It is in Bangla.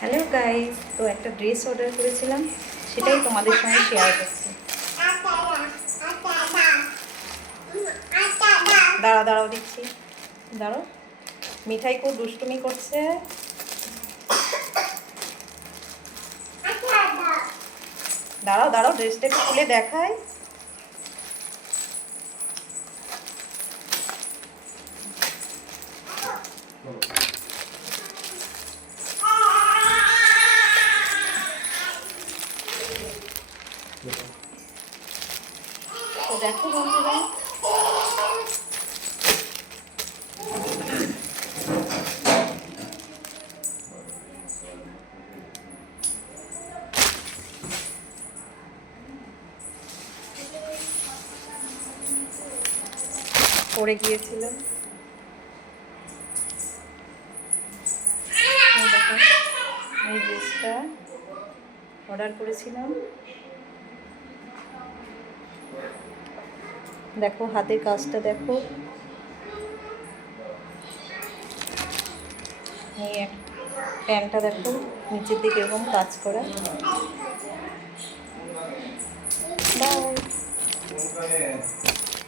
হ্যালো গাইস, তো একটা ড্রেস অর্ডার করেছিলাম, সেটাই তোমাদের সঙ্গে শেয়ার করছি। দাঁড়াও দাঁড়াও দিচ্ছি, দাঁড়াও। মিঠাই খুব দুষ্টুমি করছে। দাঁড়াও দাঁড়াও, ড্রেসটা একটু খুলে দেখাই। তো দেখো বন্ধুরা, পড়ে গিয়েছিলাম। দেখো, এই ড্রেসটা অর্ডার করেছিলাম। দেখো হাতের কাজটা দেখো, এই প্যান্টটা দেখো নিচের দিকে এরকম কাজ করা। বাই।